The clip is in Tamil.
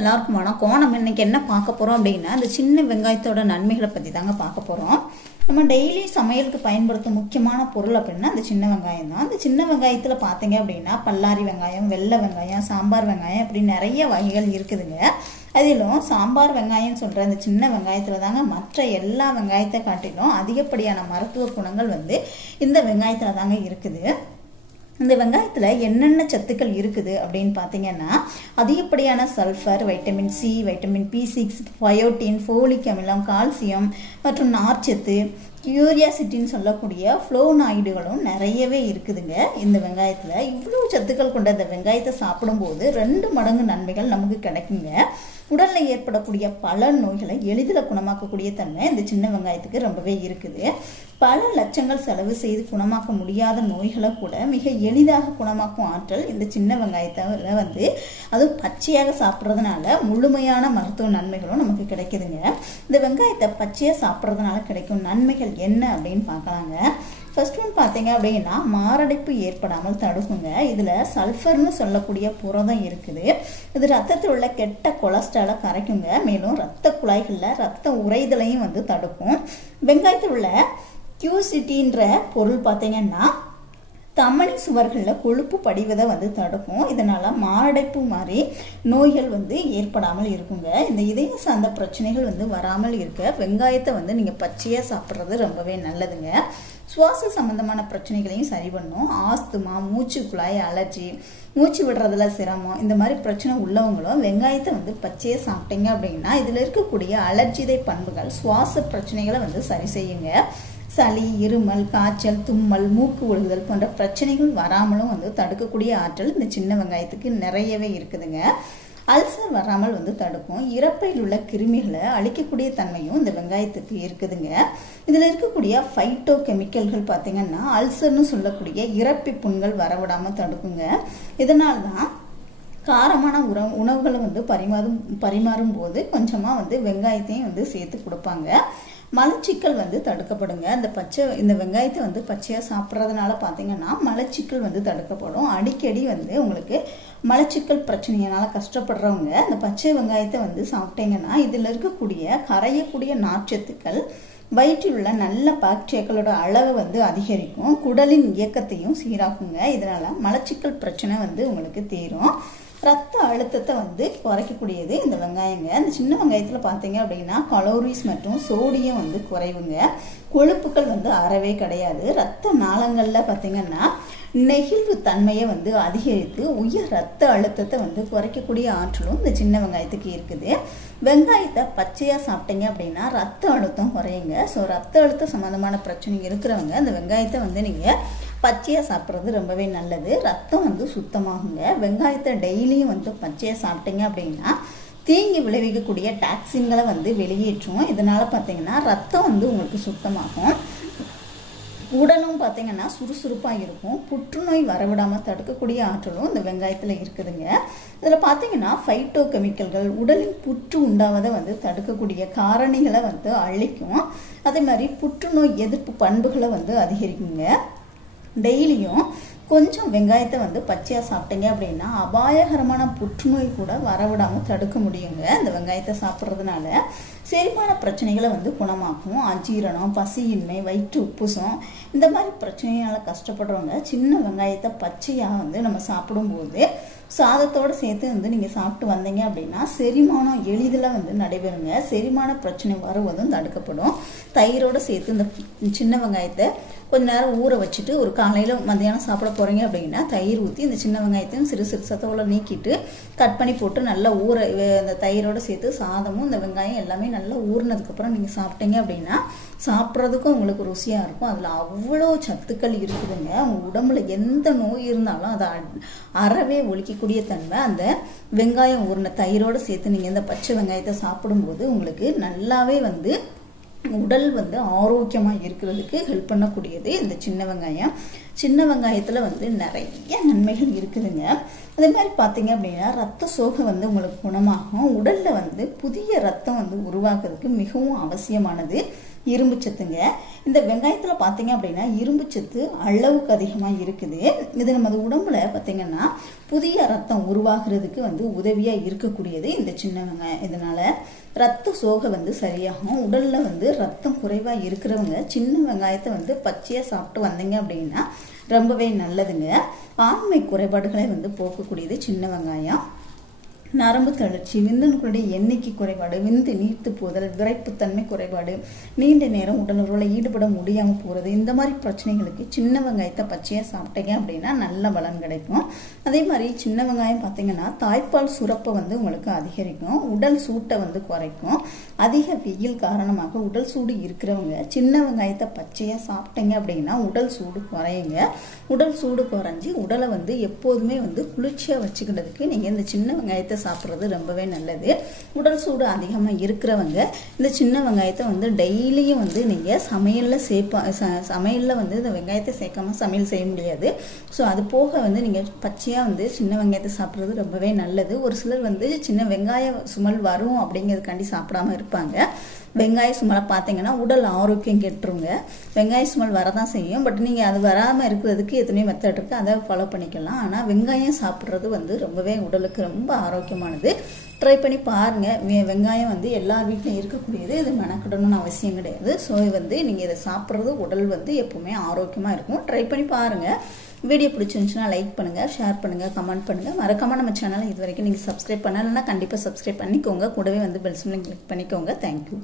எல்லாருக்கும் வணக்கம். நம்ம இன்னைக்கு என்ன பார்க்க போறோம் அப்படின்னா இந்த சின்ன வெங்காயத்தோட நன்மைகளை பத்தி தாங்க பார்க்க போறோம். நம்ம டெய்லி சமையலுக்கு பயன்படுத்தும் முக்கியமான பொருள் அப்படின்னா அந்த சின்ன வெங்காயம் தான். அந்த சின்ன வெங்காயத்துல பாத்தீங்க அப்படின்னா பல்லாரி வெங்காயம், வெள்ளை வெங்காயம், சாம்பார் வெங்காயம் இப்படி நிறைய வகைகள் இருக்குதுங்க. அதிலும் சாம்பார் வெங்காயம் சொல்ற அந்த சின்ன வெங்காயத்துல தாங்க மற்ற எல்லா வெங்காயத்தை காட்டிலும் அதிகப்படியான மருத்துவ குணங்கள் இந்த வெங்காயத்துல தாங்க இருக்குது. இந்த வெங்காயத்துல என்னென்ன சத்துக்கள் இருக்குது அப்படின்னு பார்த்தீங்கன்னா அதிகப்படியான sulphur, vitamin C, vitamin B6, biotin, folic அமிலம், கால்சியம் மற்றும் நார்ச்சத்து, யூரியாசிட்டின்னு சொல்லக்கூடிய ஃப்ளோனாய்டுகளும் நிறையவே இருக்குதுங்க. இந்த வெங்காயத்துல இவ்வளவு சத்துக்கள் கொண்ட இந்த வெங்காயத்தை சாப்பிடும்போது 2 மடங்கு நன்மைகள் நமக்கு கிடைக்குங்க. உடல்ல ஏற்படக்கூடிய பல நோய்களை எளிதில் குணமாக்கக்கூடிய தன்மை இந்த சின்ன வெங்காயத்துக்கு ரொம்பவே இருக்குது. பல லட்சங்கள் செலவு செய்து குணமாக்க முடியாத நோய்களை கூட மிக எளிதாக குணமாக்கும் ஆற்றல் இந்த சின்ன வெங்காயத்தை அதுவும் பச்சையாக சாப்பிட்றதுனால முழுமையான மருத்துவ நன்மைகளும் நமக்கு கிடைக்குதுங்க. இந்த வெங்காயத்தை பச்சையா சாப்பிட்றதுனால கிடைக்கும் நன்மைகள் என்ன அப்படின்னு பார்க்கலாங்க. ஃபர்ஸ்ட் ஒன் பார்த்தீங்க அப்படின்னா மாரடைப்பு ஏற்படாமல் தடுக்குங்க. இதில் சல்ஃபர்னு சொல்லக்கூடிய புரதம் இருக்குது. இது ரத்தத்தில் உள்ள கெட்ட கொலஸ்ட்ராலை கரைக்குங்க. மேலும் ரத்த குழாய்களில் ரத்த உறைதலையும் தடுக்கும். வெங்காயத்தில் உள்ள கியூசிட்டின்ற பொருள் பார்த்தீங்கன்னா தமனி சுவர்களில் கொழுப்பு படிவதை தடுக்கும். இதனால மாரடைப்பு மாதிரி நோய்கள் ஏற்படாமல் இருக்குங்க. இந்த இதய சார்ந்த பிரச்சனைகள் வராமல் இருக்க வெங்காயத்தை நீங்கள் பச்சையாக சாப்பிட்றது ரொம்பவே நல்லதுங்க. சுவாச சம்பந்தமான பிரச்சனைகளையும் சரி பண்ணும். ஆஸ்துமா, மூச்சு குழாய் அலர்ஜி, மூச்சு விடுறதுல சிரமம் இந்த மாதிரி பிரச்சனை உள்ளவங்களும் வெங்காயத்தை பச்சையாக சாப்பிட்டீங்க அப்படின்னா இதில் இருக்கக்கூடிய அலர்ஜிதை பண்புகள் சுவாச பிரச்சனைகளை சரி செய்யுங்க. சளி, இருமல், காய்ச்சல், தும்மல், மூக்கு ஒழுகுதல் போன்ற பிரச்சனைகள் வராமலும் தடுக்கக்கூடிய ஆற்றல் இந்த சின்ன வெங்காயத்துக்கு நிறையவே இருக்குதுங்க. அல்சர் வராமல் தடுக்கும். இறப்பையில் உள்ள கிருமிகளை அழிக்கக்கூடிய தன்மையும் இந்த வெங்காயத்துக்கு இருக்குதுங்க. இதில் இருக்கக்கூடிய ஃபைட்டோ கெமிக்கல்கள் பார்த்தீங்கன்னா அல்சர்னு சொல்லக்கூடிய இறப்பை புண்கள் வரவிடாமல் தடுக்குங்க. இதனால தான் காரமான உணவுகளை பரிமாறும் போது கொஞ்சமாக வெங்காயத்தையும் சேர்த்து கொடுப்பாங்க. மலச்சிக்கல் தடுக்கப்படுங்க. இந்த வெங்காயத்தை பச்சையாக சாப்பிட்றதுனால பார்த்தீங்கன்னா மலச்சிக்கல் தடுக்கப்படும். அடிக்கடி உங்களுக்கு மலச்சிக்கல் பிரச்சனையினால கஷ்டப்படுறவங்க இந்த பச்சை வெங்காயத்தை சாப்பிட்டீங்கன்னா இதில் இருக்கக்கூடிய கரையக்கூடிய நார்ச்சத்துக்கள் வயிற்றில் உள்ள நல்ல பாக்டீரியாக்களோட அளவை அதிகரிக்கும். குடலின் இயக்கத்தையும் சீராக்குங்க. இதனால மலச்சிக்கல் பிரச்சனை உங்களுக்கு தீரும். ரத்த அழுத்தத்தை குறைக்கக்கூடியது இந்த வெங்காயங்க. இந்த சின்ன வெங்காயத்தில் பார்த்தீங்க அப்படின்னா கலோரிஸ் மற்றும் சோடியம் குறைவுங்க. கொழுப்புகள் அறவே கிடையாது. ரத்த நாளங்களில் பார்த்தீங்கன்னா நெகிழ்வு தன்மையை அதிகரித்து உயர் ரத்த அழுத்தத்தை குறைக்கக்கூடிய ஆற்றலும் இந்த சின்ன வெங்காயத்துக்கு இருக்குது. வெங்காயத்தை பச்சையாக சாப்பிட்டீங்க அப்படின்னா ரத்த அழுத்தம் குறையுங்க. ஸோ ரத்த அழுத்தம் சம்மந்தமான பிரச்சனை இருக்கிறவங்க இந்த வெங்காயத்தை நீங்கள் பச்சையாக சாப்பிட்றது ரொம்பவே நல்லது. ரத்தம் சுத்தமாகுங்க. வெங்காயத்தை டெய்லியும் பச்சையாக சாப்பிட்டீங்க அப்படின்னா தீங்கி விளைவிக்கக்கூடிய டாக்ஸின்களை வெளியேற்றும். இதனால பார்த்தீங்கன்னா ரத்தம் உங்களுக்கு சுத்தமாகும். உடலும் பார்த்தீங்கன்னா சுறுசுறுப்பாக இருக்கும். புற்றுநோய் வரவிடாமல் தடுக்கக்கூடிய ஆற்றலும் இந்த வெங்காயத்தில் இருக்குதுங்க. இதில் பார்த்தீங்கன்னா ஃபைட்டோ கெமிக்கல்கள் உடலின் புற்று உண்டாவதை தடுக்கக்கூடிய காரணிகளை அழிக்கும். அதே மாதிரி புற்றுநோய் எதிர்ப்பு பண்புகளை அதிகரிக்குங்க. டெய்லியும் கொஞ்சம் வெங்காயத்தை பச்சையாக சாப்பிட்டீங்க அப்படின்னா அபாயகரமான புற்றுநோய் கூட வரவிடாமல் தடுக்க முடியுங்க. இந்த வெங்காயத்தை சாப்பிட்றதுனால செரிமான பிரச்சனைகளை குணமாக்கும். அஜீரணம், பசியின்மை, வயிற்று உப்புசம் இந்த மாதிரி பிரச்சனையால் கஷ்டப்படுறவங்க சின்ன வெங்காயத்தை பச்சையாக நம்ம சாப்பிடும்போது சாதத்தோடு சேர்த்து நீங்கள் சாப்பிட்டு வந்தீங்க அப்படின்னா செரிமானம் எளிதில் நடைபெறுங்க. செரிமான பிரச்சனை வருவதும் தடுக்கப்படும். தயிரோடு சேர்த்து இந்த சின்ன வெங்காயத்தை கொஞ்ச நேரம் ஊற வச்சுட்டு ஒரு காலையில் மத்தியானம் சாப்பிட போகிறீங்க அப்படின்னா தயிர் ஊற்றி இந்த சின்ன வெங்காயத்தையும் சிறு சிறு சத்தோட நீக்கிட்டு கட் பண்ணி போட்டு நல்லா இந்த தயிரோடு சேர்த்து சாதமும் இந்த வெங்காயம் எல்லாமே நல்லா ஊறினதுக்கப்புறம் நீங்கள் சாப்பிட்டீங்க அப்படின்னா சாப்பிட்றதுக்கும் உங்களுக்கு ருசியாக இருக்கும். அதில் அவ்வளோ சத்துக்கள் இருக்குதுங்க. உங்கள் உடம்புல எந்த நோய் இருந்தாலும் அதை அறவே ஒழிக்கக்கூடிய தன்மை அந்த வெங்காயம் ஊறின தயிரோடு சேர்த்து நீங்கள் இந்த பச்சை வெங்காயத்தை சாப்பிடும்போது உங்களுக்கு நல்லாவே உடல் ஆரோக்கியமாக இருக்கிறதுக்கு ஹெல்ப் பண்ணக்கூடியது இந்த சின்ன வெங்காயம். சின்ன வெங்காயத்தில் நிறைய நன்மைகள் இருக்குதுங்க. அதே மாதிரி பார்த்தீங்க அப்படின்னா ரத்த சோகை வந்து உங்களுக்கு குணமாகும். உடலில் வந்து புதிய ரத்தம் வந்து உருவாக்குறதுக்கு மிகவும் அவசியமானது இரும்பு சத்துங்க. இந்த வெங்காயத்தில் பார்த்தீங்க அப்படின்னா இரும்பு சத்து அளவுக்கு அதிகமாக இருக்குது. இது நமது உடம்புல பார்த்தீங்கன்னா புதிய ரத்தம் உருவாகிறதுக்கு வந்து உதவியாக இருக்கக்கூடியது இந்த சின்ன வெங்காயம். இதனால ரத்த சோகை வந்து சரியாகும். உடலில் வந்து ரத்தம் குறைவாக இருக்கிறவங்க சின்ன வெங்காயத்தை வந்து பச்சையாக சாப்பிட்டு வந்தீங்க அப்படின்னா ரொம்பவே நல்லதுங்க. ஆண்மை குறைபாடுகளை வந்து போக்கக்கூடியது சின்ன வெங்காயம். நரம்பு தளர்ச்சி, விந்தணுக்களுடைய எண்ணிக்கை குறைபாடு, விந்து நீர்த்து போதல், விரைப்புத்தன்மை குறைபாடு, நீண்ட நேரம் உடல் உறவில் ஈடுபட முடியாமல் போகிறது, இந்த மாதிரி பிரச்சனைகளுக்கு சின்ன வெங்காயத்தை பச்சையாக சாப்பிட்டீங்க அப்படின்னா நல்ல பலன் கிடைக்கும். அதே மாதிரி சின்ன வெங்காயம் பார்த்தீங்கன்னா தாய்ப்பால் சுரப்பை வந்து உங்களுக்கு அதிகரிக்கும், உடல் சூட்டை வந்து குறைக்கும். அதிக வெயில் காரணமாக உடல் சூடு இருக்கிறவங்க சின்ன வெங்காயத்தை பச்சையாக சாப்பிட்டீங்க அப்படின்னா உடல் சூடு குறையுங்க. உடல் சூடு குறைஞ்சி உடலை வந்து எப்போதுமே வந்து குளிர்ச்சியாக வச்சுக்கிறதுக்கு நீங்கள் இந்த சின்ன வெங்காயத்தை சாப்பிட்றது ரொம்பவே நல்லது. உடல் சூடு அதிகமாக இருக்கிறவங்க இந்த சின்ன வெங்காயத்தை வந்து டெய்லியும் வந்து நீங்கள் சமையலில் வந்து இந்த வெங்காயத்தை சேர்க்காம சமையல் செய்ய முடியாது. ஸோ அது போக வந்து நீங்கள் பச்சையாக வந்து சின்ன வெங்காயத்தை சாப்பிட்றது ரொம்பவே நல்லது. ஒரு சிலர் வந்து சின்ன வெங்காய சுமல் வரும் அப்படிங்கிறதுக்காண்டி சாப்பிடாம இருப்பாங்க. வெங்காய சுமலை பார்த்தீங்கன்னா உடல் ஆரோக்கியம் கெட்டுருங்க. வெங்காய சுமல் வரதான் செய்யும், பட் நீங்கள் அது வராமல் இருக்கிறதுக்கு எத்தனையோ மெத்தட் இருக்குது, அதை ஃபாலோ பண்ணிக்கலாம். ஆனால் வெங்காயம் சாப்பிட்றது வந்து ரொம்பவே உடலுக்கு ரொம்ப ஆரோக்கியமானது. ட்ரை பண்ணி பாருங்கள். வெங்காயம் வந்து எல்லார் வீட்லையும் இருக்கக்கூடியது, இது மெனக்கிடணும்னு அவசியம் கிடையாது. ஸோ வந்து நீங்கள் இதை சாப்பிட்றது உடல் வந்து எப்பவுமே ஆரோக்கியமாக இருக்கும். ட்ரை பண்ணி பாருங்கள். வீடியோ பிடிச்சிருந்துச்சுன்னா லைக் பண்ணுங்கள், ஷேர் பண்ணுங்கள், கமெண்ட் பண்ணுங்கள். மறக்காமல் நம்ம சேனலை இது வரைக்கும் நீங்கள் சப்ஸ்கிரைப் பண்ணலைன்னா கண்டிப்பாக சப்ஸ்கிரைப் பண்ணிக்கோங்க. கூடவே வந்து பெல் சிம்லையும் கிளிக் பண்ணிக்கோங்க. தேங்க்யூ.